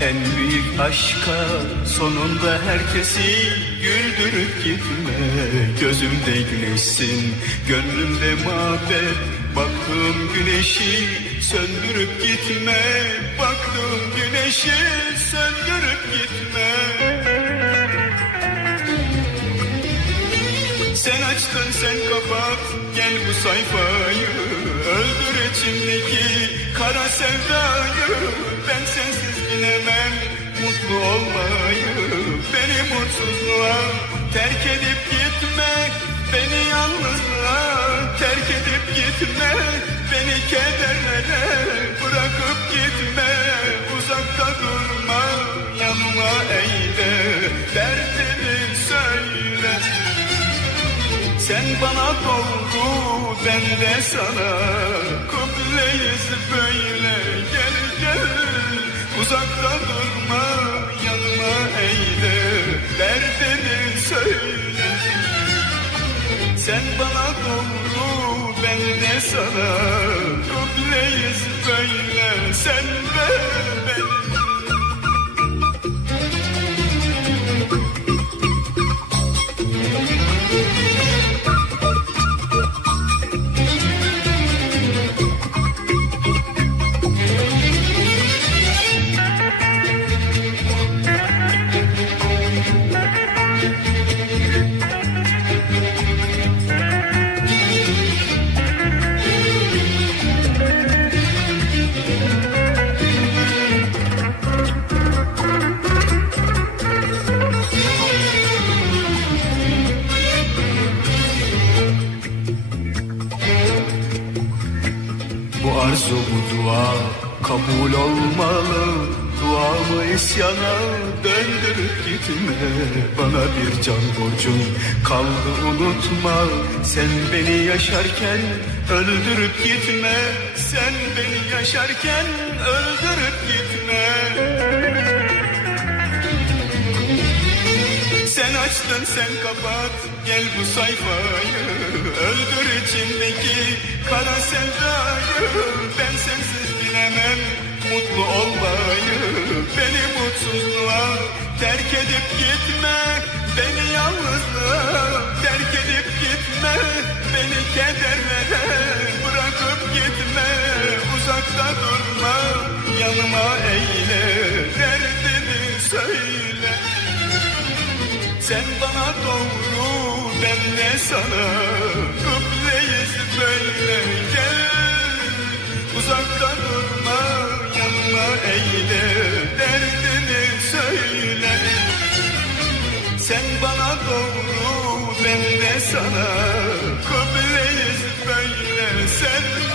En büyük aşka. Sonunda herkesi güldürüp gitme. Gözümde güneşsin, gönlümde mabet. Baktığım güneşi söndürüp gitme. Baktığım güneşi söndürüp gitme. Sen açtın sen kapat. Gel bu sayfayı. Öldür içimdeki kara sevdayı Ben sensiz bilemem mutlu olmayı. Beni mutsuzluğa terk edip gitme Beni yalnızlığa terk edip gitme. Beni kederlere bırakıp gitme Uzakta durma yanıma eyle. Derdini söyle sen bana doğru ben de sana. Kıbleyiz böyle gel gel. Uzakta durma yanıma eyle Derdini söyle. Sen bana doğru ben de sana. Kıbleyiz böyle sen ve Bu arzu bu dua kabul olmalı. Duamı isyana döndürüp gitme. Bana bir can borcun kaldı unutma. Sen beni yaşarken öldürüp gitme. Sen beni yaşarken öldürüp gitme Açtın sen kapat gel bu sayfayı. Öldür içimdeki kara sevdayı. Ben sensiz bilemem mutlu olmayı. Beni mutsuzluğa terk edip gitme Beni yalnızlığa terk edip gitme. Beni kederlere Sen bana doğru ben de sana. Kıbleyiz böyle gel. Uzakta durma yanma eyle Derdini söyle. Sen bana doğru ben de sana. Kıbleyiz böyle sen